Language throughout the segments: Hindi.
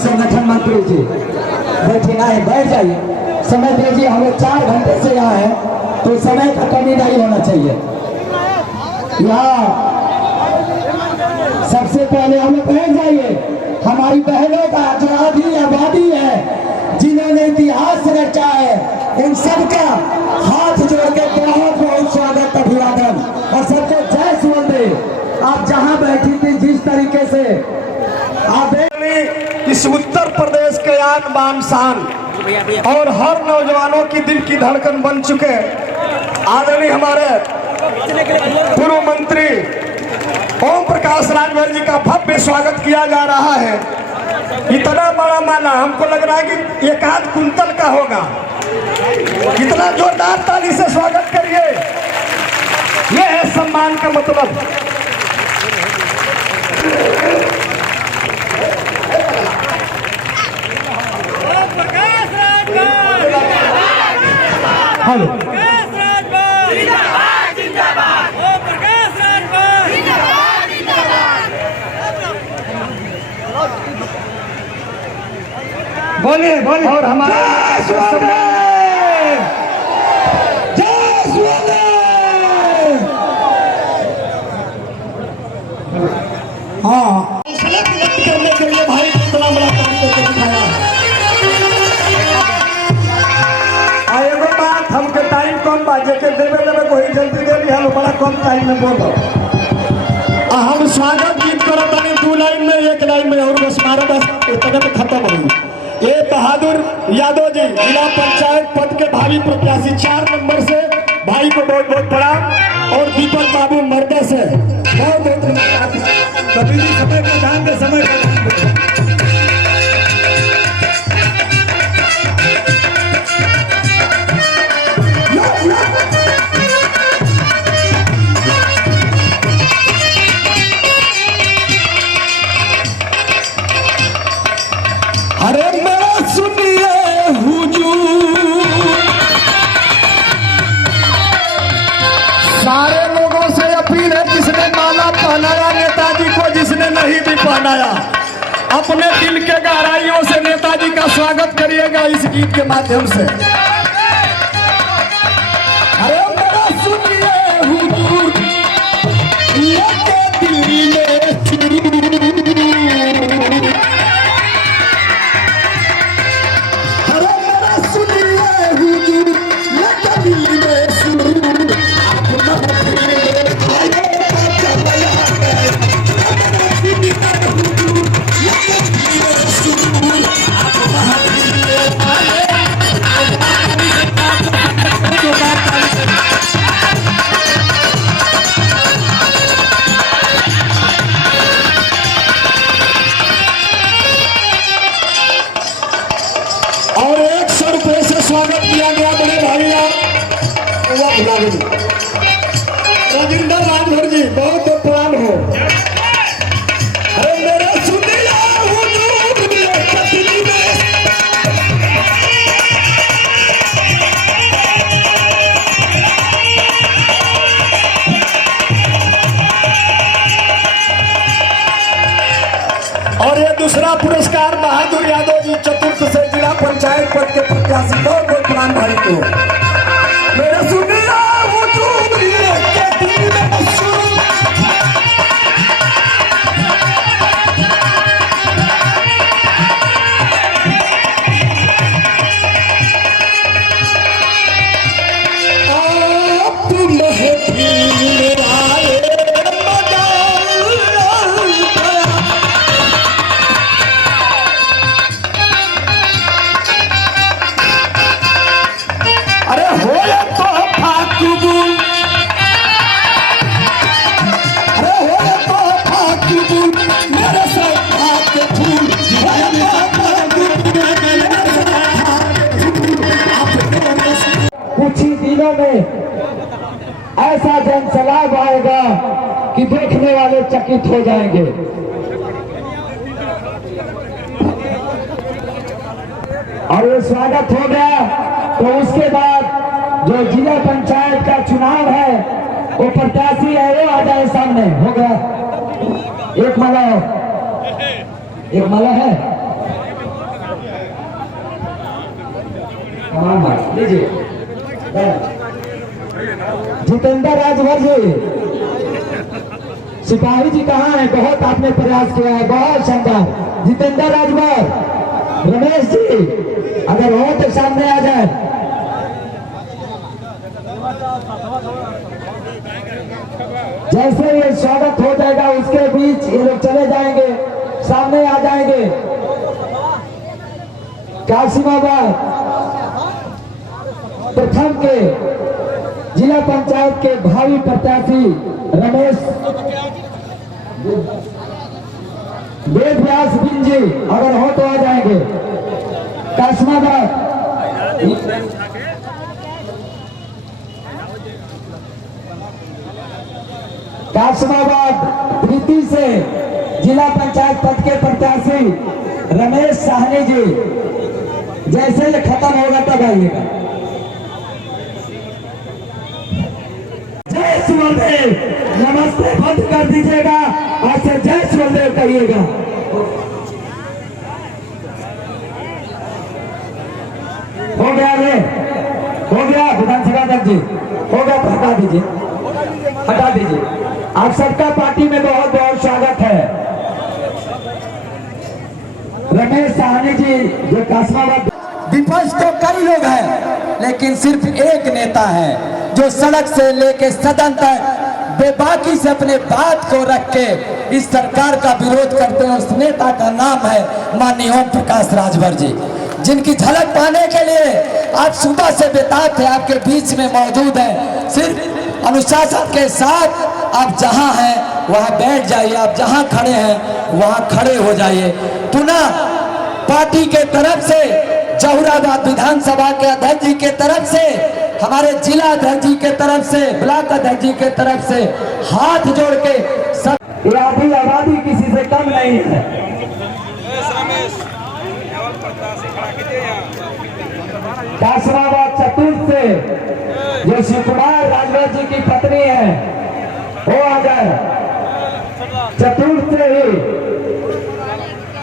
संगठन मंत्री जी बैठे ना है, बैठ जाइए। समय दीजिए, हमें 4 घंटे से यहाँ है तो समय का कमी नहीं होना चाहिए। यहाँ सबसे पहले हमें बैठ जाइए। हमारी बहनों का जो आधी आबादी है, जिन्होंने इतिहास रचा है, इन सबका हाथ जोड़ के बहुत बहुत स्वागत अभिवादन और सबको जय सुवंदे। आप जहां बैठी थी जिस तरीके से आप इस उत्तर प्रदेश के आन बान शान और हर नौजवानों की दिल की धड़कन बन चुके आदरणीय हमारे पूर्व मंत्री ओम प्रकाश राजभर जी का भव्य स्वागत किया जा रहा है। इतना बड़ा माला, हमको लग रहा है कि 1 कुंतल का होगा। इतना जोरदार ताली से स्वागत करिए, यह है सम्मान का मतलब। हेलो बोलिए बोलिए। और हमारे हाँ करने के लिए भाई इतना बड़ा काम करके दिखाया। एगो बात, हमके टाइम कम बाजे के देवे कोई जल्दी दे दी, हम बड़ा कम टाइम में बोलो। हम स्वागत गीत करो तनी 2 लाइन में, 1 लाइन में और बस 12-10 इतने में खत्म हो। ये बहादुर यादव जी जिला पंचायत पद के भावी प्रत्याशी 4 नंबर से भाई को बहुत बहुत प्रणाम। और दीपक बाबू मर्दा से बहुत बहुत कभी भी समय को ध्यान दे, समय को अरे मेरा सुनिए हुजूर, सारे लोगों से अपील है, जिसने माला पहनाया नेताजी को, जिसने नहीं भी पहनाया, अपने दिल के गहराइयों से नेताजी का स्वागत करिएगा इस गीत के माध्यम से। अरे मेरा सुनिए हुजूर, लेके दिल में और 100 रुपये से स्वागत किया गया बड़े भाई रविंद्र राजभर जी, बहुत बहुत प्रणाम हो। अरे मेरे सुनिया और ये दूसरा पुरस्कार बहादुर यादव जी चतुर्थ से जिला पंचायत पद के प्रत्याशी, बहुत बहुत प्रणाम भाई को। मेरा सुनिया में ऐसा जनसैलाब आएगा कि देखने वाले चकित हो जाएंगे। और ये स्वागत हो गया तो उसके बाद जो जिला पंचायत का चुनाव है वो प्रत्याशी है वो आ जाए सामने। हो गया एक माला है तमाम भाई लीजिए। जितेंद्र राजभर जी, सिपाही जी कहाँ है? बहुत आपने प्रयास किया है, बहुत शानदार। जितेंद्र राजभर, रमेश जी अगर हो तो सामने आ जाए। जैसे ये स्वागत हो जाएगा उसके बीच ये लोग चले जाएंगे, सामने आ जाएंगे। कासिमाबाद प्रथम के जिला पंचायत के भावी प्रत्याशी रमेश वेदव्यास बिन जी अगर हो तो आ जाएंगे। कासिमाबाद कासिमाबाद प्रीति से जिला पंचायत पद के प्रत्याशी रमेश साहनी जी, जैसे ये खत्म होगा तब आइएगा। जय सुवलदेव, नमस्ते बंद कर दीजिएगा, ऐसे जय सुवलदेव कहिएगा। हो गया रे, हो गया विधानसभा अध्यक्ष जी, हो गया तो हटा दीजिए, हटा दीजिए। आप सबका पार्टी में बहुत बहुत स्वागत है। रमेश साहनी जी जो कासिमाबाद, विपक्ष तो कई लोग हैं लेकिन सिर्फ एक नेता है जो सड़क से लेके सदन तक बेबाकी से अपने बात को रख के इस सरकार का विरोध करते हैं। उस नेता का नाम है माननीय ओम प्रकाश राजभर जी, जिनकी झलक पाने के लिए आप सुबह से बेताब थे, आपके बीच में मौजूद हैं। सिर्फ अनुशासन के साथ आप जहां हैं वहां बैठ जाइए, आप जहां खड़े हैं वहां खड़े हो जाइए। पुनः पार्टी के तरफ से, जहुराबाद विधानसभा के अध्यक्ष जी के तरफ से, हमारे जिला अध्यक्ष जी के तरफ से, ब्लॉक अध्यक्ष जी के तरफ से हाथ जोड़ के सब आधी आबादी किसी से कम नहीं है। कासिमाबाद चतुर्थ से जो शिव कुमार राजभर जी की पत्नी है वो आ जाए। चतुर्थ से ही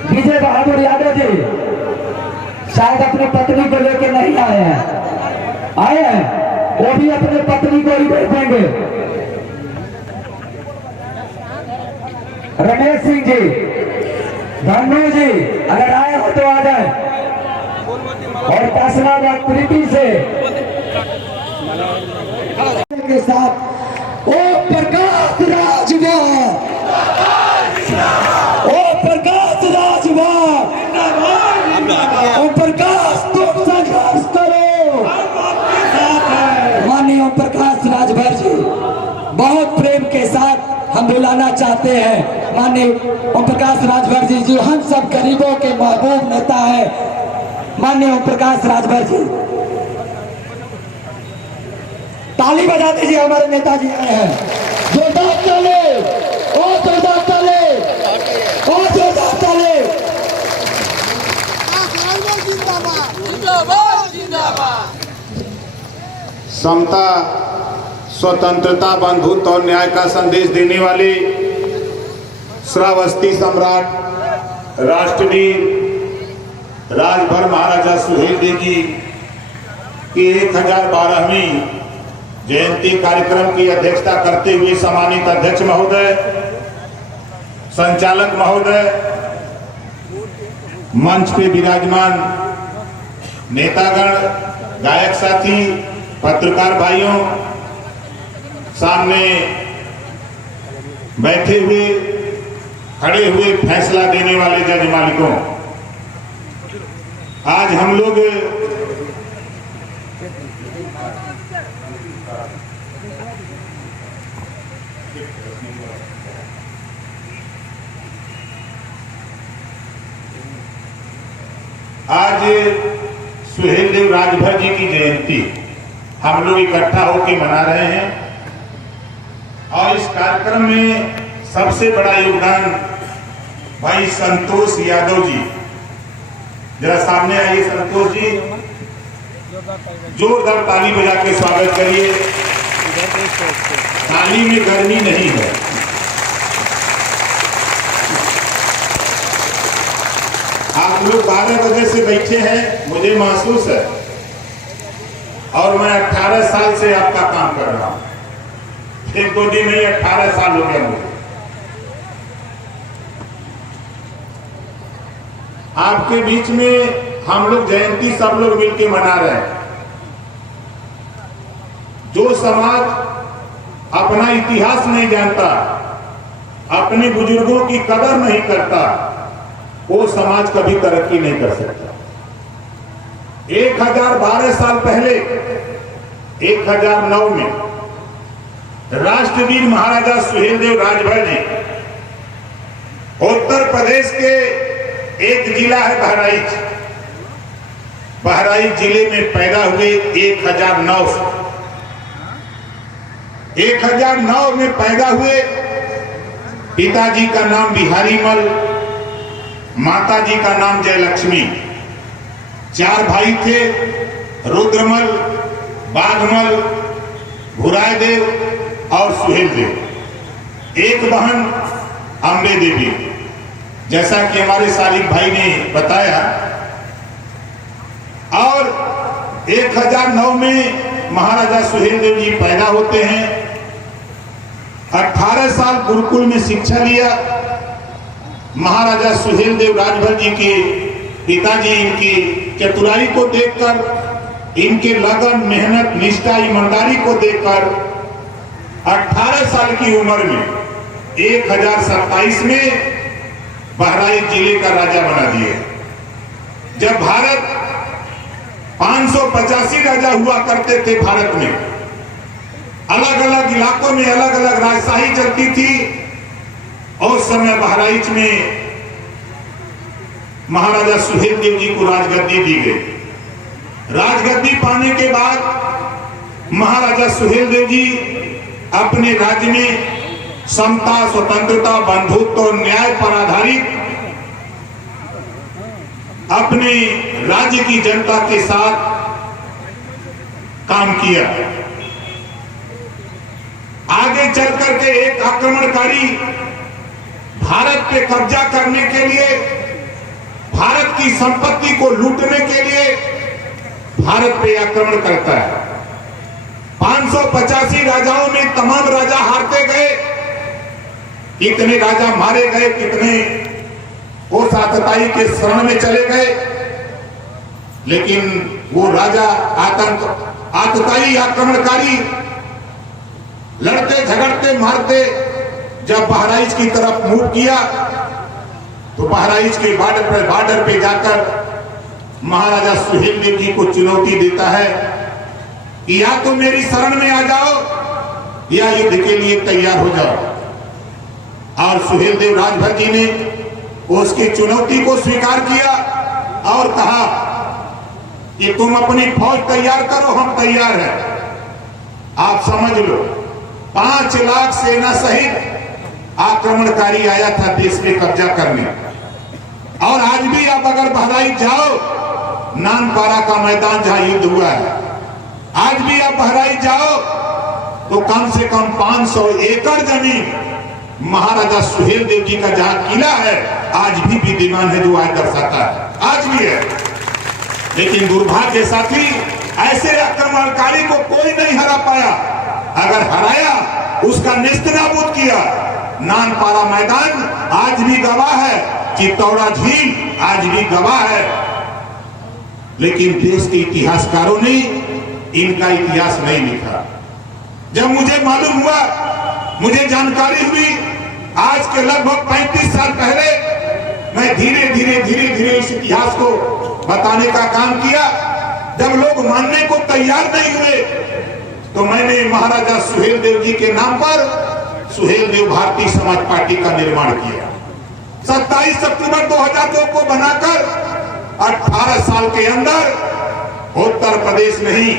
विजय बहादुर यादव जी शायद अपनी पत्नी को लेके नहीं आए हैं, आए हैं वो भी अपने पत्नी को ही भेजेंगे। रमेश सिंह जी, धन्नू जी अगर आए हो तो आ जाए। और कासिमाबाद प्रीति से के साथ ओ प्रकाश राजभर, ओ प्रकाश राजभर, ओ प्रकाश तुम संघर्ष करो। माननीय ओम प्रकाश राजभर जी बहुत प्रेम के साथ हम बुलाना चाहते हैं। माननीय ओम प्रकाश राजभर जी जो हम सब गरीबों के महबूब नेता है, माननीय ओम प्रकाश राजभर जी ताली बजा दीजिए। हमारे नेताजी आए हैं, जोरदार ताली, और जोरदार ताली, और जोरदार ताली। समता, स्वतंत्रता, बंधुत्व और न्याय का संदेश देने वाले श्रावस्ती सम्राट, राष्ट्रवीर राजभर महाराजा सुहेल देव जी की 1012वीं जयंती कार्यक्रम की अध्यक्षता करते हुए सम्मानित अध्यक्ष महोदय, संचालक महोदय, मंच पे विराजमान नेतागण, गायक साथी, पत्रकार भाइयों, सामने बैठे हुए, खड़े हुए फैसला देने वाले जज मालिकों, आज हम लोग आज सुहेल देव राजभर जी की जयंती हम लोग इकट्ठा होकर मना रहे हैं। और इस कार्यक्रम में सबसे बड़ा योगदान भाई संतोष यादव जी, जरा सामने आइए संतोष जी, जोरदार ताली बजा के स्वागत करिए। ताली में गर्मी नहीं है। आप लोग 12 बजे से बैठे हैं, मुझे महसूस है और मैं 18 साल से आपका काम कर रहा हूं। एक दो दिन नहीं, 18 साल हो गया मुझे। आपके बीच में हम लोग जयंती सब लोग मिलकर मना रहे हैं। जो समाज अपना इतिहास नहीं जानता, अपने बुजुर्गों की कदर नहीं करता, वो समाज कभी तरक्की नहीं कर सकता। 1012 साल पहले 1009 में राष्ट्रवीर महाराजा सुहेलदेव राजभर जी उत्तर प्रदेश के एक जिला है बहराइच, बहराइच जिले में पैदा हुए 1009 में पैदा हुए। पिताजी का नाम बिहारी मल, माताजी का नाम जयलक्ष्मी। 4 भाई थे, रुद्रमल, बाघमल, भुरायदेव और सुहेलदेव। एक बहन अम्बे देवी। जैसा कि हमारे सालिक भाई ने बताया, और 1009 में महाराजा सुहेलदेव जी पैदा होते हैं। 18 साल गुरुकुल में शिक्षा लिया। महाराजा सुहेलदेव राजभर जी के पिताजी इनकी चतुराई को देखकर, इनके लगन, मेहनत, निष्ठा, ईमानदारी को देखकर 18 साल की उम्र में 1027 में बहराइच जिले का राजा बना दिए। जब भारत 585 राजा हुआ करते थे भारत में, अलग अलग इलाकों में अलग अलग राजशाही चलती थी, और उस समय बहराइच में महाराजा सुहेलदेव जी को राजगद्दी दी गई। राजगद्दी पाने के बाद महाराजा सुहेलदेव जी अपने राज्य में समता, स्वतंत्रता, बंधुत्व और न्याय पर आधारित अपने राज्य की जनता के साथ काम किया। आगे चल करके एक आक्रमणकारी भारत पे कब्जा करने के लिए, भारत की संपत्ति को लूटने के लिए भारत पे आक्रमण करता है। 585 राजाओं में तमाम राजा हारते गए, कितने राजा मारे गए, कितने वो आतताई के शरण में चले गए। लेकिन वो राजा आतताई आक्रमणकारी लड़ते झगड़ते मारते जब बहराइच की तरफ मूव किया, तो बहराइच के बॉर्डर पे जाकर महाराजा सुहेलदेव जी को चुनौती देता है कि या तो मेरी शरण में आ जाओ या युद्ध के लिए तैयार हो जाओ। और सुहेलदेव राजभर जी ने उसकी चुनौती को स्वीकार किया और कहा कि तुम अपनी फौज तैयार करो, हम तैयार हैं। आप समझ लो, 5 लाख सेना सहित आक्रमणकारी आया था देश में कब्जा करने। और आज भी आप अगर बहराइच जाओ, नानपारा का मैदान जहां युद्ध हुआ है, आज भी आप बहराइच जाओ तो कम से कम 500 एकड़ जमीन महाराजा सुहेलदेव जी का जहां किला है, आज भी विद्यमान है, जो आज दर्शाता है, आज भी है। लेकिन दुर्भाग्य साथी, ऐसे आक्रमणकारी को कोई नहीं हरा पाया। अगर हराया, उसका नेस्तनाबूद किया। नानपारा मैदान आज भी गवाह है, चित्तौड़ा झील आज भी गवाह है। लेकिन देश के इतिहासकारों ने इनका इतिहास नहीं लिखा। जब मुझे मालूम हुआ, मुझे जानकारी हुई, आज के लगभग 35 साल पहले मैं धीरे धीरे इस इतिहास को बताने का काम किया। जब लोग मानने को तैयार नहीं हुए, तो मैंने महाराजा सुहेलदेव जी के नाम पर सुहेलदेव भारतीय समाज पार्टी का निर्माण किया। 27 अक्टूबर 2002 को बनाकर 18 साल के अंदर उत्तर प्रदेश नहीं,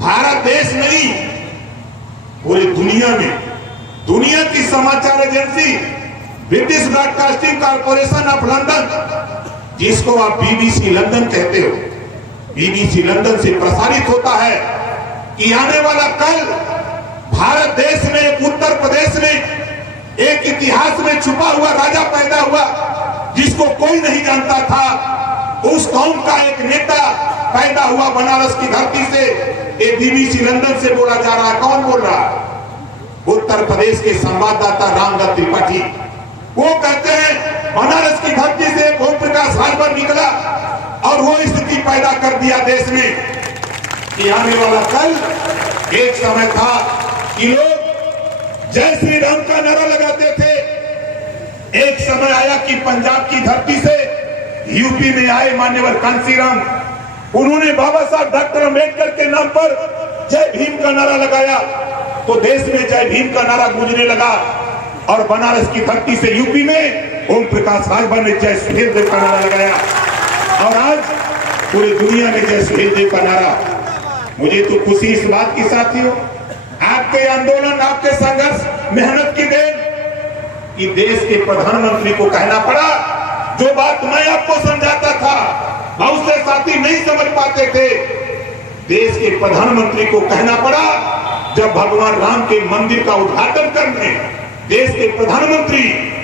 भारत देश नहीं, पूरी दुनिया में, दुनिया की समाचार agency British broadcasting corporation of London, जिसको आप बीबीसी लंदन कहते हो, बीबीसी लंदन से प्रसारित होता है कि आने वाला कल भारत देश में, उत्तर प्रदेश में एक इतिहास में छुपा हुआ राजा पैदा हुआ, जिसको कोई नहीं जानता था। उस कौम का एक नेता पैदा हुआ बनारस की धरती से, ये BBC लंदन से बोला जा रहा है। कौन बोल रहा है? उत्तर प्रदेश के संवाददाता रामदत्त त्रिपाठी। वो कहते हैं बनारस की धरती से ओम प्रकाश राजभर निकला और वो स्थिति पैदा कर दिया देश में कि आने वाला कल एक समय था कि लोग जय श्री राम का नारा लगाते थे। एक समय आया कि पंजाब की धरती से यूपी में आए मान्यवर कांसीराम, उन्होंने बाबा साहब डॉक्टर अम्बेडकर के नाम पर जय भीम का नारा लगाया तो देश में जय भीम का नारा गूंजने लगा। और बनारस की धरती से यूपी में ओम प्रकाश राजभर ने जय सुहेल देव का नारा लगाया और आज पूरी दुनिया में जय सुहेल देव का नारा। मुझे तो खुशी इस बात की साथियों, आपके आंदोलन, आपके संघर्ष, मेहनत की देन कि देश के प्रधानमंत्री को कहना पड़ा जो बात मैं आपको समझाता था, बहुत से साथी नहीं समझ पाते थे। देश के प्रधानमंत्री को कहना पड़ा जब भगवान राम के मंदिर का उद्घाटन करने देश के प्रधानमंत्री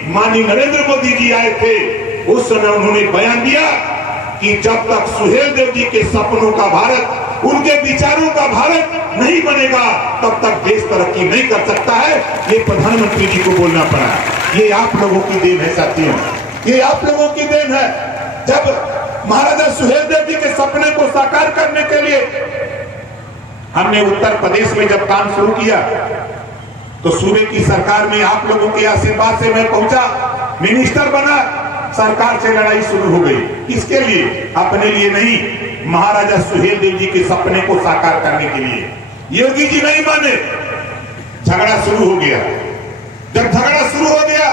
माननीय नरेंद्र मोदी जी आए थे, उस समय उन्होंने बयान दिया कि जब तक सुहेल देव जी के सपनों का भारत, उनके विचारों का भारत नहीं बनेगा तब तक देश तरक्की नहीं कर सकता है। ये प्रधानमंत्री जी को बोलना पड़ा। ये आप लोगों की देन है साथियों, ये आप लोगों की देन है। जब महाराजा सुहेल देव जी के सपने को साकार करने के लिए हमने उत्तर प्रदेश में जब काम शुरू किया तो सूबे की सरकार में आप लोगों के आशीर्वाद से मैं पहुंचा, मिनिस्टर बना, सरकार से लड़ाई शुरू हो गई। किसके लिए? अपने लिए नहीं, महाराजा सुहेल देव जी के सपने को साकार करने के लिए। योगी जी नहीं माने, झगड़ा शुरू हो गया। जब झगड़ा शुरू हो गया,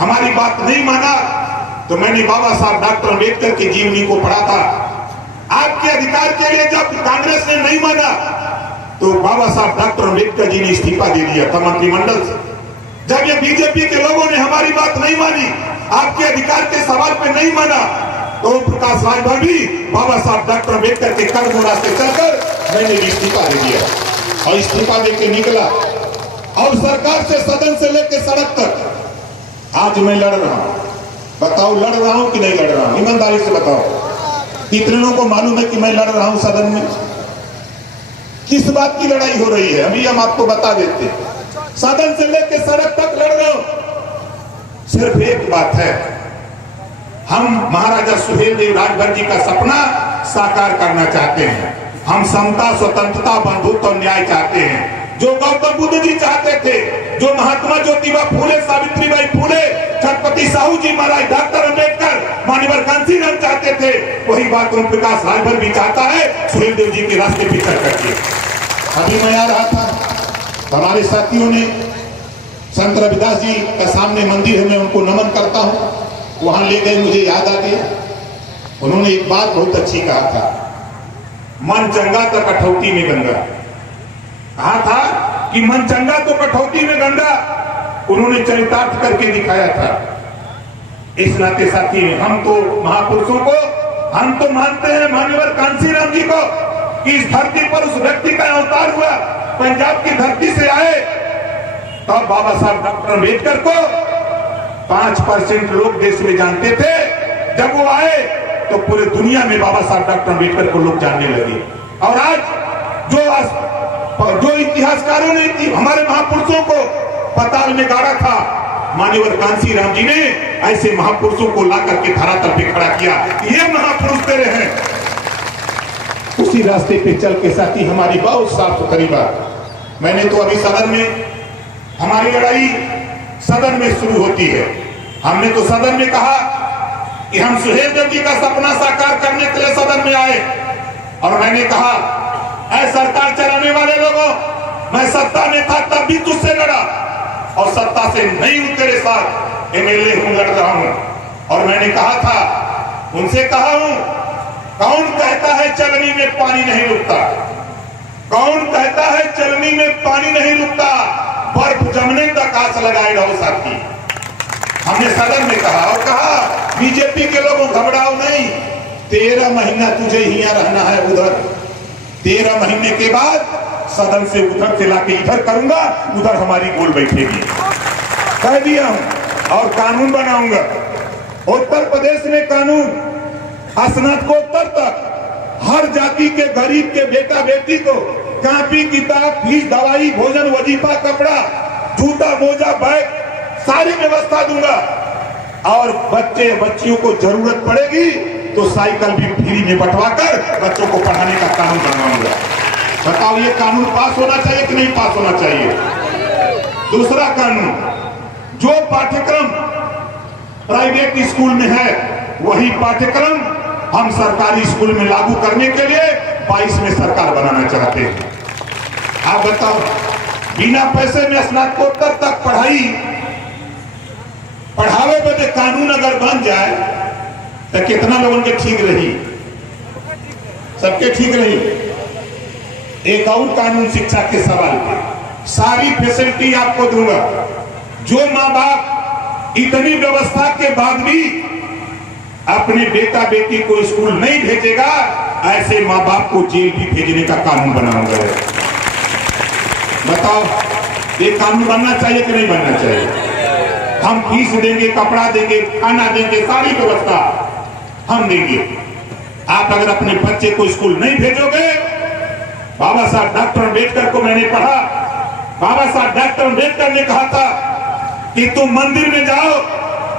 हमारी बात नहीं माना तो मैंने बाबा साहब डॉक्टर अम्बेडकर की जीवनी को पढ़ा था। आपके अधिकार के लिए जब कांग्रेस ने नहीं माना तो बाबा साहब डॉक्टर अम्बेडकर जी ने इस्तीफा दे दिया था मंत्रिमंडल से। जब ये बीजेपी के लोगों ने हमारी बात नहीं मानी, आपके अधिकार के सवाल पे नहीं माना तो ओम प्रकाश राजभर भी बाबा साहब डॉक्टर अम्बेडकर के कर्म रास्ते चलकर मैंने इस्तीफा दे दिया और इस्तीफा देके निकला और सरकार से, सदन से लेकर सड़क तक आज मैं लड़ रहा हूं। बताओ लड़ रहा हूं कि नहीं लड़ रहा हूं? ईमानदारी से बताओ। कितने लोगों को मालूम है कि मैं लड़ रहा हूं सदन में? किस बात की लड़ाई हो रही है अभी हम आपको बता देते। सदन से लेकर सड़क तक लड़ रहा हूं। सिर्फ एक बात है, हम महाराजा सुहेल देव राजभर जी का सपना साकार करना चाहते हैं। हम समता, स्वतंत्रता, बंधुत्व और न्याय चाहते हैं जो गौतम बुद्ध जी चाहते थे, जो महात्मा ज्योतिबा फूले, सावित्रीबाई फूले, छत्रपति साहू जी महाराज, डॉक्टर अम्बेडकर, मान्यवर कांसीराम चाहते थे। वही बात ओम प्रकाश राजभर भी चाहता है, सुहेल देव जी के रास्ते पे चल करके। अभी मैं आ रहा था, हमारे साथियों ने संत रविदास जी का सामने मंदिर है, मैं उनको नमन करता हूँ, वहां ले गए, मुझे याद आ गया। उन्होंने एक बात बहुत अच्छी कहा था, मन चंगा तो कठौती में गंगा। कहा था कि मन चंगा तो कठौती में गंगा, उन्होंने चरितार्थ करके दिखाया था। इस नाते साथी हम तो महापुरुषों को, हम तो मानते हैं मान्यवर कांसीराम जी को कि इस धरती पर उस व्यक्ति का अवतार हुआ, पंजाब की धरती से आए। तब बाबा साहब डॉक्टर अम्बेडकर को 5% लोग देश में जानते थे, जब वो आए तो पूरे दुनिया में बाबा साहब डॉक्टर अम्बेडकर को लोग जानने लगे। और आज जो इतिहासकारों ने हमारे महापुरुषों को पाताल में गाड़ा था, मान्यवर कांसीराम जी ने ऐसे महापुरुषों को ला करके धरातल पे खड़ा किया। ये महापुरुष तेरे हैं। उसी रास्ते पे चल के साथी हमारी बहुत साफ सुथरी बात। मैंने तो अभी सदन में, हमारी लड़ाई सदन में शुरू होती है। हमने तो सदन में कहा कि हम सुहेल देव जी का सपना साकार करने के लिए सदन में आए और मैंने कहा, ऐ सरकार चलाने वाले लोगों, मैं सत्ता में था तब भी तुझसे लड़ा और सत्ता से नहीं हूं, तेरे साथ एमएलए हूं, लड़ रहा हूं। और मैंने कहा था, उनसे कहा हूं, कौन कहता है चलनी में पानी नहीं रुकता? कौन कहता है चलनी में पानी नहीं रुकता? बर्फ जमने तक आस लगाए रहो साथी। हमने सदन में कहा और कहा, बीजेपी के लोगों घबराओ नहीं, 13 महीना तुझे यहाँ रहना है उधर। 13 महीने के बाद सदन से उधर से लाके इधर करूंगा, उधर हमारी गोल बैठेगी, कह दिया हूं। और कानून बनाऊंगा उत्तर प्रदेश में, कानून स्नातकोत्तर तक हर जाति के गरीब के बेटा बेटी को कॉपी किताब फीस दवाई भोजन वजीफा कपड़ा जूता मोजा बैग सारी व्यवस्था दूंगा और बच्चे बच्चियों को जरूरत पड़ेगी तो साइकिल भी फ्री में बंटवा कर बच्चों को पढ़ाने का कानून बनवाऊंगा। बताओ ये कानून पास होना चाहिए कि नहीं पास होना चाहिए। दूसरा कानून, जो पाठ्यक्रम प्राइवेट स्कूल में है वही पाठ्यक्रम हम सरकारी स्कूल में लागू करने के लिए 22 में सरकार बनाना चाहते हैं। आप बताओ, बिना पैसे में स्नातकोत्तर तक पढ़ाई पढ़ावे बदे कानून अगर बन जाए तो कितना लोगों के ठीक रही, सबके ठीक रही। एक और कानून शिक्षा के सवाल पे सारी फैसिलिटी आपको दूंगा। जो माँ बाप इतनी व्यवस्था के बाद भी अपने बेटा बेटी को स्कूल नहीं भेजेगा, ऐसे माँ बाप को जेल भी भेजने का कानून बनाऊंगा। बताओ ये कानून बनना चाहिए कि नहीं बनना चाहिए। हम फीस देंगे, कपड़ा देंगे, खाना देंगे, सारी व्यवस्था हम देंगे। आप अगर अपने बच्चे को स्कूल नहीं भेजोगे, बाबा साहब डॉक्टर अम्बेडकर को मैंने पढ़ा, बाबा साहब डॉक्टर अम्बेडकर ने कहा था कि तुम मंदिर में जाओ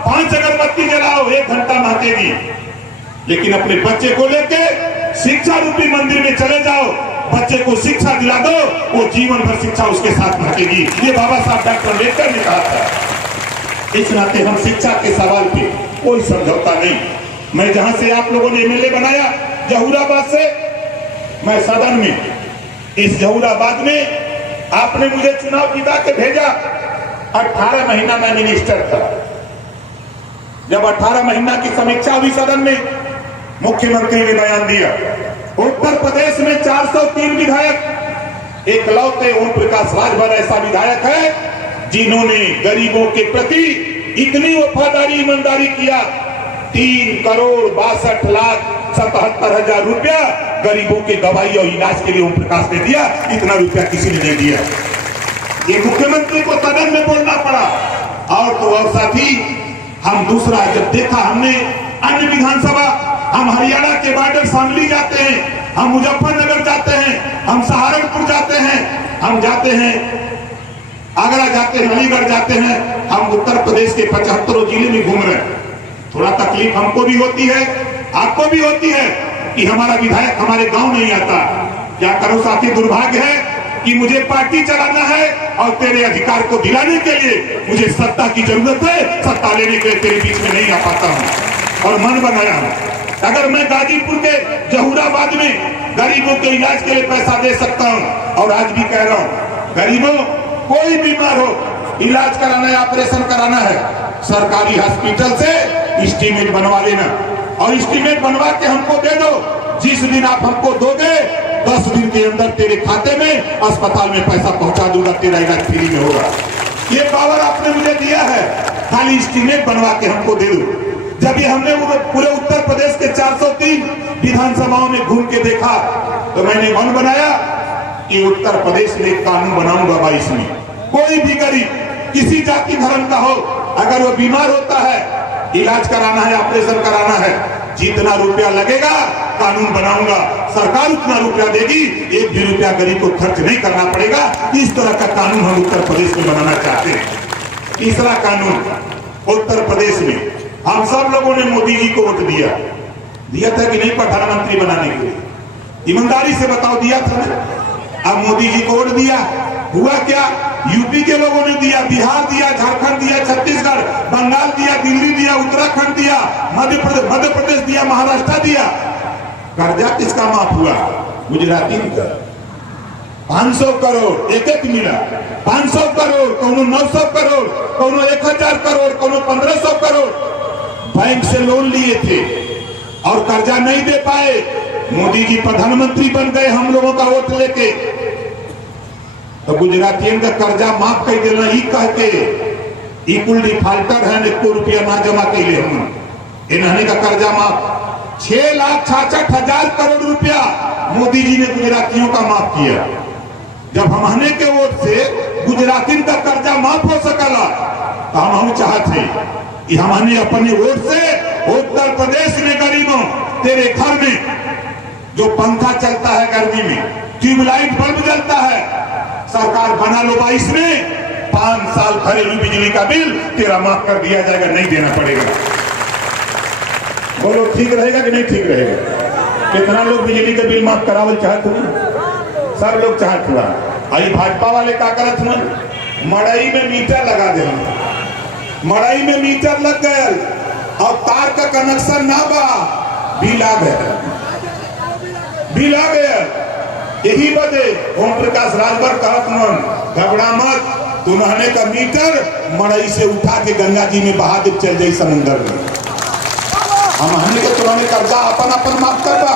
5 अगरबत्ती जलाओ 1 घंटा महकेगी, लेकिन अपने बच्चे को लेके शिक्षा रूपी मंदिर में चले जाओ, बच्चे को शिक्षा दिला दो, वो जीवन भर शिक्षा उसके साथ महकेगी। ये बाबा साहब डॉक्टर अम्बेडकर ने कहा था। इस नाते हम शिक्षा के सवाल पे कोई समझौता नहीं। मैं जहां से आप लोगों ने एमएलए बनाया जहूराबाद से, मैं सदन में इस जहूराबाद में आपने मुझे चुनाव जीता के भेजा। 18 महीना मैं मिनिस्टर था। जब 18 महीना की समीक्षा हुई सदन में, मुख्यमंत्री ने बयान दिया उत्तर प्रदेश में 403 विधायक, एकलौते ओम प्रकाश राजभर ऐसा विधायक है जिन्होंने गरीबों के प्रति इतनी वफादारी ईमानदारी किया। 3,62,77,000 रुपया गरीबों के दवाई और इलाज के लिए ओम प्रकाश ने दिया, इतना रुपया किसी ने नहीं दिया। ये मुख्यमंत्री को सदन में बोलना पड़ा। और तो और साथी, हम दूसरा जब देखा हमने अन्य विधानसभा, हम हरियाणा के बॉर्डर शामली जाते हैं, हम मुजफ्फरनगर जाते हैं, हम सहारनपुर जाते हैं, हम जाते हैं आगरा जाते हैं, अलीगढ़ जाते हैं, हम उत्तर प्रदेश के 75 जिले में घूम रहे हैं। थोड़ा तकलीफ हमको भी होती है, आपको भी होती है कि हमारा विधायक हमारे गांव नहीं आता। क्या करो साथी, दुर्भाग्य है कि मुझे पार्टी चलाना है और तेरे अधिकार को दिलाने के लिए मुझे सत्ता की जरूरत है। सत्ता लेने के लिए तेरे बीच में नहीं आ पाता हूँ और मन बनाया हूँ। अगर मैं गाजीपुर के जहूराबाद में गरीबों के इलाज के लिए पैसा दे सकता हूँ, और आज भी कह रहा हूँ, गरीबों कोई बीमार हो, इलाज कराना है, ऑपरेशन कराना है, सरकारी हॉस्पिटल से एस्टीमेट बनवा लेना और एस्टीमेट बनवा के हमको दे दो। जिस दिन आप हमको दोगे 10 दिन के अंदर तेरे खाते में अस्पताल में पैसा पहुंचा दूंगा, तेरा इलाज फ्री में होगा। ये पावर आपने मुझे दिया है, खाली एस्टीमेट बनवा के हमको दे दो। जब ये हमने पूरे उत्तर प्रदेश के 403 विधानसभाओं में घूम के देखा तो मैंने मन बनाया कि उत्तर प्रदेश में एक कानून बनाऊंगा 22 में। कोई भी गरीब किसी जाति धर्म का हो, अगर वो बीमार होता है, इलाज कराना है, ऑपरेशन कराना है, जितना रुपया लगेगा कानून बनाऊंगा, सरकार उतना रुपया देगी, 1 भी रुपया गरीब को खर्च नहीं करना पड़ेगा। इस तरह का कानून हम उत्तर प्रदेश में बनाना चाहते हैं। तीसरा कानून, उत्तर प्रदेश में हम सब लोगों ने मोदी जी को वोट दिया था कि नहीं प्रधानमंत्री बनाने के लिए? ईमानदारी से बताओ, दिया था ना? अब मोदी जी को वोट दिया, हुआ क्या? यूपी के लोगों ने दिया, बिहार दिया, झारखंड दिया, छत्तीसगढ़, बंगाल दिया, दिल्ली दिया, उत्तराखंड दिया, मध्य प्रदेश दिया, महाराष्ट्र दिया। कर्जा किसका माफ हुआ? गुजराती का 500 करोड़ एक मिला। 500 करोड़, कोनो 900 करोड़, कोनो 1000 करोड़, कोनो 1500 करोड़ बैंक से लोन लिए थे और कर्जा नहीं दे पाए। मोदी जी प्रधानमंत्री बन गए हम लोगों का वोट लेके, तो गुजरातियों का कर्जा माफ कर देना ही कह के इक्वल डिफाल्टर है, 1 रुपया ना जमा कैले हम इन्होंने का कर्जा माफ। 6,66,000 करोड़ रुपया मोदी जी ने गुजरातियों का माफ किया। जब हमने के वोट से गुजराती का कर्जा माफ हो सकला तो हम चाहते कि हमने अपने वोट से उत्तर प्रदेश में गरीबों तेरे घर में जो पंखा चलता है गर्मी में, ट्यूबलाइट बल्ब जलता है, सरकार बना लो 22 में 5 साल घरेलू बिजली का बिल तेरा माफ कर दिया जाएगा, नहीं देना पड़ेगा। बोलो ठीक रहेगा कि नहीं ठीक रहेगा? कितना लोग बिजली का बिल माफ करावल चाहते हैं? सब लोग चाहते हुआ। आई भाजपा वाले का करत हुआ, मड़ई में मीटर लगा दे, मड़ई में मीटर लग गए और तार का कनेक्शन ना बा, बिल आ गया, बिल आ गया। यही बदे ओम प्रकाश राजभर कहत मन घबरा मत, तू नहाने का मीटर मड़ई से उठा के गंगा जी में बहा दे, चल जाई समुंदर में। हम हने के तुरंत कर्जा अपन अपन माफ करवा,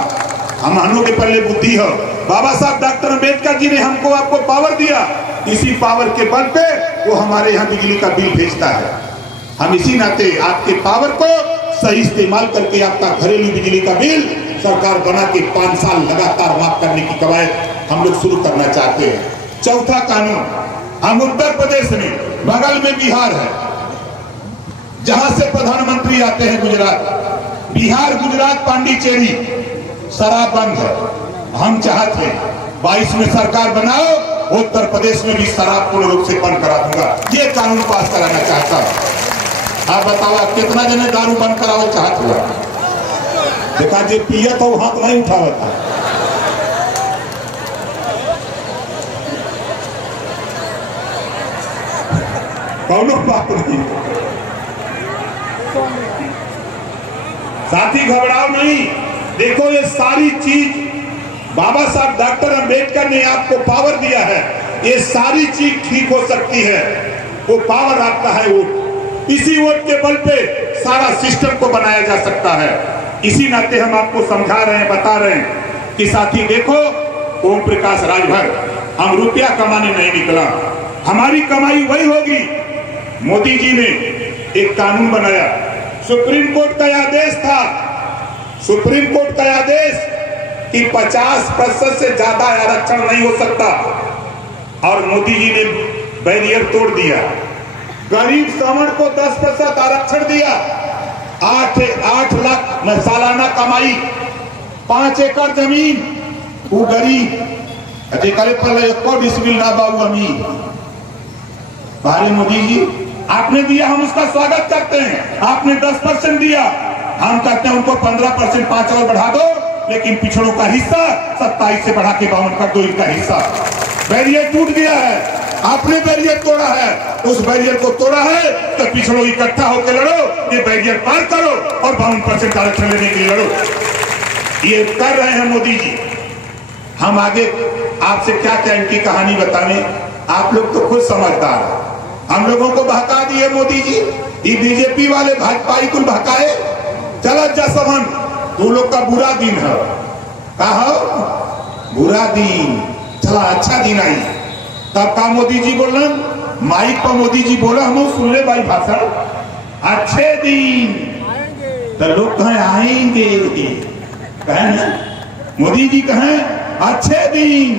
हम हनों के पहले बुद्धि हो। बाबा साहब डॉक्टर अम्बेडकर जी ने हमको आपको पावर दिया, इसी पावर के बल पे वो हमारे यहाँ बिजली का बिल भेजता है। हम इसी नाते आपके पावर को सही इस्तेमाल करके आपका घरेलू बिजली का बिल सरकार बना के 5 साल लगातार माफ करने की कवायद हम लोग शुरू करना चाहते हैं। चौथा कानून, हम उत्तर प्रदेश में, बगल में बिहार है, जहां से प्रधानमंत्री आते हैं गुजरात, बिहार गुजरात पांडिचेरी शराब बंद है। हम चाहते हैं 22 में सरकार बनाओ, उत्तर प्रदेश में भी शराब पूर्ण रूप से बंद करा दूंगा, ये कानून पास कराना चाहता हूं। आप बताओ आप कितना जने दारू बंद कराओ चाहते हुआ? देखा जे पिया तो हाथ नहीं उठावा था। कौनो बात नहीं, साथी घबराओ नहीं। देखो ये सारी चीज बाबा साहब डॉक्टर अम्बेडकर ने आपको पावर दिया है, ये सारी चीज ठीक हो सकती है। वो पावर आपका है वोट, इसी वोट के बल पे सारा सिस्टम को बनाया जा सकता है। इसी नाते हम आपको समझा रहे हैं, बता रहे हैं कि साथी देखो, ओम प्रकाश राजभर हम रुपया कमाने नहीं निकला, हमारी कमाई वही होगी। मोदी जी ने एक कानून बनाया, सुप्रीम कोर्ट का आदेश था, सुप्रीम कोर्ट का आदेश कि 50% से ज्यादा आरक्षण नहीं हो सकता, और मोदी जी ने बैरियर तोड़ दिया। गरीब श्रमण को 10% आरक्षण दिया, 8 लाख में सालाना कमाई, 5 एकड़ जमीन, वो गरीब अधिकारी पहले 1 डिसमिल ना बाबू अमीर। भाई मोदी जी आपने दिया, हम उसका स्वागत करते हैं। आपने 10% दिया, हम कहते हैं उनको 15% 5 और बढ़ा दो, लेकिन पिछड़ों का हिस्सा 27 से बढ़ा के 52 कर दो, इनका हिस्सा। बैरियर टूट गया है, आपने बैरियर तोड़ा है, उस बैरियर को तोड़ा है तो पिछड़ों इकट्ठा होकर लड़ो, ये बैरियर पार करो और 52% आरक्षण लेने के लिए लड़ो। ये कर रहे हैं मोदी जी। हम आगे आपसे क्या क्या इनकी कहानी बताने, आप लोग तो खुद समझदार हैं। हम लोगों को बहका दिए मोदी जी, ये बीजेपी वाले भाजपाई को बहकाए, चला जसवन तू लोग का बुरा दिन है, कहा बुरा दिन, चला अच्छा दिन आई। तब का मोदी जी बोलन, माइक पर मोदी जी बोला, हम सुन ले भाई भाषण, अच्छे दिन तो लोग कहें आएंगे, कहें ना मोदी जी कहें अच्छे दिन,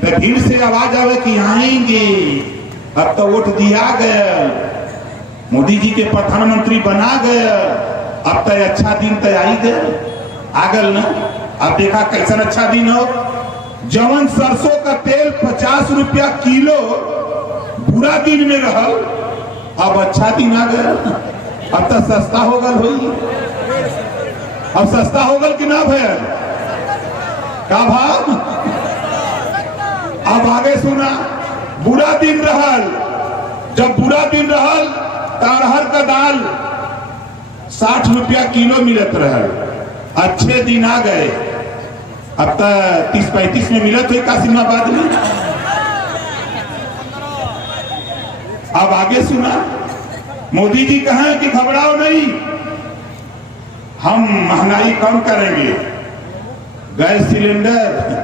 तो भीड़ से आवाज आवे कि आएंगे। अब तो वोट दिया गया, मोदी जी के प्रधानमंत्री बना गया, अब तो अच्छा दिन तो आई गया, आगल ना। अब देखा कैसा अच्छा दिन हो, जवन सरसों का तेल 50 रुपया किलो बुरा दिन में रहल, अब अच्छा दिन आ गया, अब तो सस्ता हो गल होई। अब सस्ता हो गल कि ना भैया, का भाव? अब आगे सुना, बुरा दिन रहल, जब बुरा दिन रहल अरहर का दाल 60 रुपया किलो मिलत रहल, अच्छे दिन आ गए, अब तक 30-35 में मिलत हुई कासिमाबाद में। अब आगे सुना, मोदी जी कहें कि घबराओ नहीं, हम महंगाई कम करेंगे। गैस सिलेंडर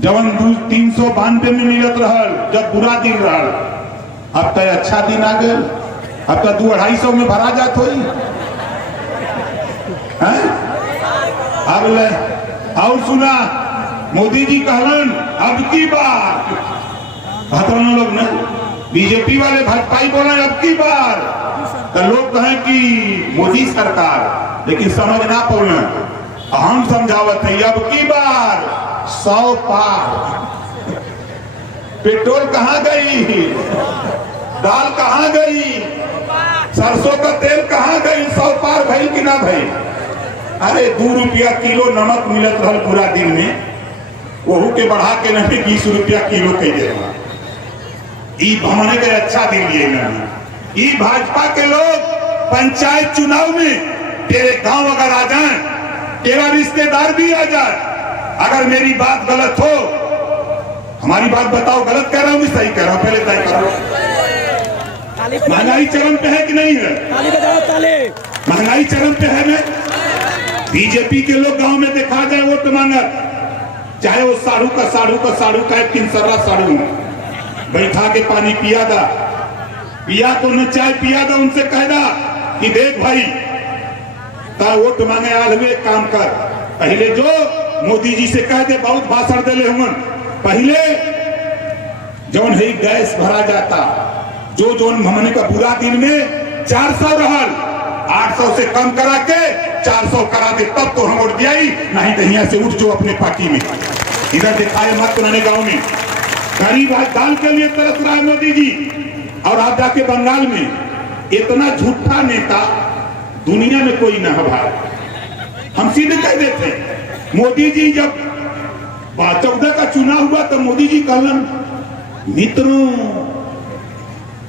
जवन 392 में मिलत रहल जब बुरा दिन रहल, अब तो अच्छा दिन आ गए, अब तो 200-250 में भरा जात होई। अब ले और सुना, मोदी जी कहलन अब की बार, लोग ने बीजेपी वाले भाजपाई बोले अब की बार, तो लोग कहें कि मोदी सरकार, लेकिन समझ ना पौना, हम समझावत है अब की बार 100 पार। पेट्रोल कहाँ गई, दाल कहाँ गई, सरसों का तेल कहाँ गई, 100 पार भई कि ना भई। अरे 2 रुपया किलो नमक मिलत रहल पूरा दिन में, वहू के बढ़ा के नहीं 20 रुपया किलो कह देगा। ई हमने के अच्छा दिन लिए नहीं। ई भाजपा के लोग पंचायत चुनाव में तेरे गांव अगर आ जाए, तेरा रिश्तेदार भी आ जाए, अगर मेरी बात गलत हो, हमारी बात बताओ गलत कह रहा हूं कि सही कह रहा हूं, पहले तय करो। महंगाई चरम पे है कि नहीं है? महंगाई चरम पे है ना। बीजेपी के लोग गांव में देखा जाए वोट मांगत, चाहे वो साढ़ू का एक किनसर्रा साढ़ू बैठा के पानी पिया तो न चाय पिया था, उनसे कहदा कि देख भाई ता वोट मांगे आल हुए काम कर, पहले जो मोदी जी से कह दे, बहुत भाषण दे हुए, पहले जौन है गैस भरा जाता, जो हमने का बुरा दिन में 400 रहल, 800 से कम करा के 400 करा दे, तब तो हम वोट दिया ही नहीं तो यहाँ से उठ जो अपने पार्टी में, इधर दिखाए मत पुराने गांव में। गरीब आज दाल के लिए तरस रहा है मोदी जी, और आप जाके बंगाल में इतना झूठा नेता दुनिया में कोई ना है भाई। हम सीधे कह देते, मोदी जी जब 14 का चुनाव हुआ तो मोदी जी कहलन, मित्रों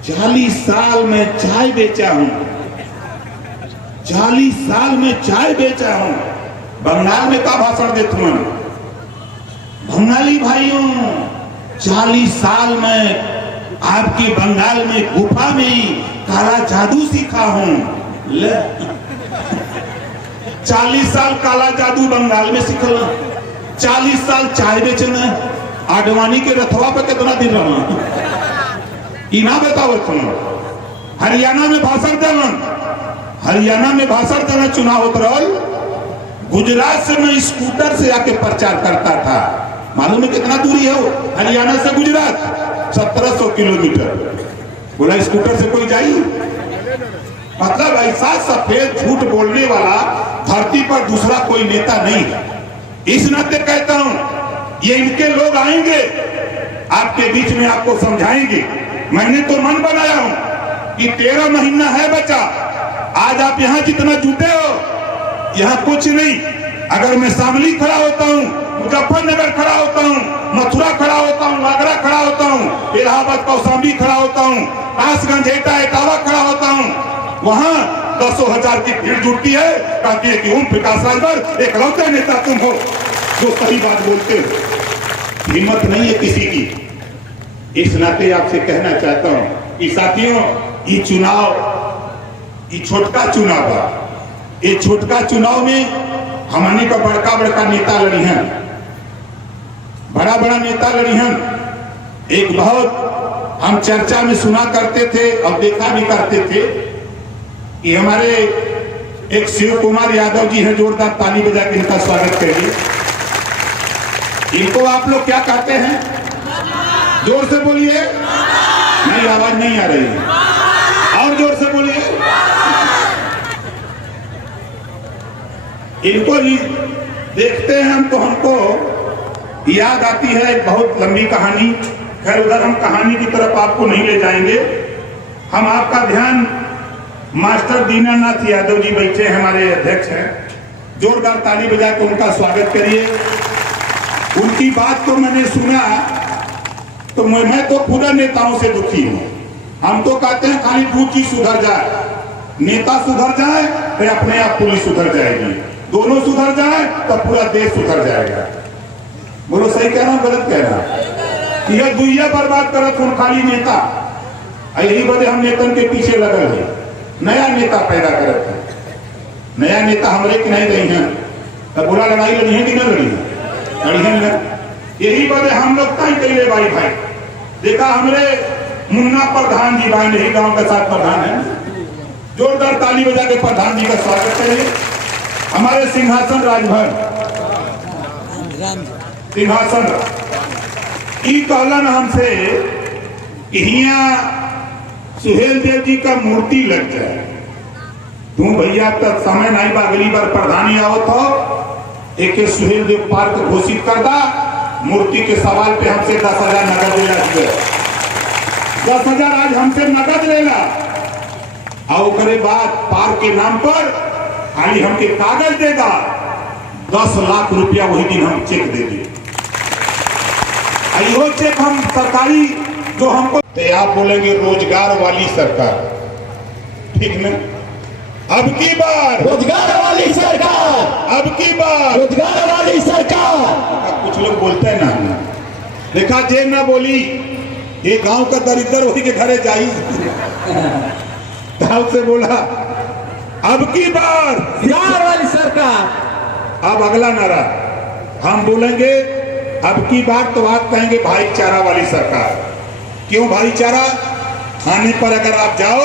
40 साल में चाय बेचा हूं, 40 साल में चाय बेचा हूं। बंगाल में का भाषण देते हैं बंगाली भाइयों, 40 साल में आपके बंगाल में गुफा में काला जादू सीखा हूं। 40 साल काला जादू बंगाल में सीखल, 40 साल चाय बेचना। आडवाणी के रथवा पे कितना दिन रहा इना बताओ। हरियाणा में भाषण देवन, हरियाणा में भाषण देना चुनाव होता रहल, गुजरात से मैं स्कूटर से आके प्रचार करता था। मालूम है कितना दूरी है वो हरियाणा से गुजरात? 1700 किलोमीटर। बोला स्कूटर से कोई जाइए? मतलब ऐसा सफेद झूठ बोलने वाला धरती पर दूसरा कोई नेता नहीं है। इस नाते कहता हूं, ये इनके लोग आएंगे आपके बीच में, आपको समझाएंगे। मैंने तो मन बनाया हूं कि 13 महीना है बचा, आज आप यहां जितना जुटे हो, यहां कुछ नहीं। अगर मैं शामली खड़ा होता हूं, मुजफ्फरनगर खड़ा होता हूं, मथुरा खड़ा होता हूं, आगरा खड़ा होता हूं, इलाहाबाद कौशाम्बी खड़ा होता हूं, कासगंज इटावा खड़ा होता हूं, वहां 10,000 की भीड़ जुटती है, कहती है कि ओम प्रकाश राजभर एकलौते नेता तुम हो जो सही बात बोलते हो। हिम्मत नहीं है किसी की। इस नाते आपसे कहना चाहता हूं कि साथियों, ये चुनाव, ये छोटका चुनाव है। ये छोटका चुनाव में हमने का बड़का नेता लड़ी हैं, बड़ा नेता लड़ी हैं। एक बहुत हम चर्चा में सुना करते थे और देखा भी करते थे कि हमारे एक शिव कुमार यादव जी हैं, जोरदार ताली बजा के इनका स्वागत करिए। इनको आप लोग क्या कहते हैं? जोर से बोलिए। नहीं, आवाज नहीं आ रही है, और जोर से बोलिए। इनको ही देखते हैं हम तो हमको याद आती है एक बहुत लंबी कहानी। खैर उधर हम कहानी की तरफ आपको नहीं ले जाएंगे। हम आपका ध्यान मास्टर दीनानाथ यादव जी बैठे हैं, हमारे अध्यक्ष हैं, जोरदार ताली बजा के उनका स्वागत करिए। उनकी बात तो मैंने सुना तो मैं तो खुद नेताओं से दुखी हूं। हम तो कहते हैं खाली 2 चीज सुधर जाए, नेता सुधर जाए फिर अपने आप पुलिस सुधर जाएगी, दोनों सुधर जाए तो पूरा देश सुधर जाएगा। बोलो सही कह रहा हूं गलत कह रहा हूं? यह दुनिया बर्बाद करत हूं खाली नेता। यही वजह हम नेतन के पीछे लगल है, नया नेता पैदा करते हैं। नया नेता हमारे की नहीं रही है, तब बुरा लड़ाई लड़ी है कि न लड़ी है? लड़ी है। यही वजह हम लोग तय कैले भाई देखा हमरे मुन्ना प्रधान जी भाई यही गांव के साथ प्रधान है, जोरदार ताली बजा के प्रधान जी का स्वागत करिए। हमारे सिंहासन राजभर सिंहासन कहलन हमसे कि हिया सुहेल देव जी का मूर्ति लग जाए। तू भैया तक समय नहीं बा, अगली बार प्रधानी आवत हो, एक सुहेल देव पार्क घोषित कर दा, मूर्ति के सवाल पे हमसे 10,000 नगद लेला हुए 10,000 आज हमसे नगद लेला और ओकरे बाद पार के नाम पर खाली हमके कागज देगा 10 लाख रुपया वही दिन हम चेक दे दी। यो चेक हम सरकारी जो हमको तो आप बोलेंगे रोजगार वाली सरकार, ठीक ना? अब की बार रोजगार वाली सरकार, अब की बार रोजगार वाली सरकार। कुछ लोग बोलते हैं ना, देखा जे ना बोली ये गांव का दरिद्र वही के घरे जाई गांव से बोला अब की बार रोजगार वाली सरकार। अब अगला नारा हम बोलेंगे अब की बार तो आप कहेंगे भाईचारा वाली सरकार। क्यों भाईचारा? खाने पर अगर आप जाओ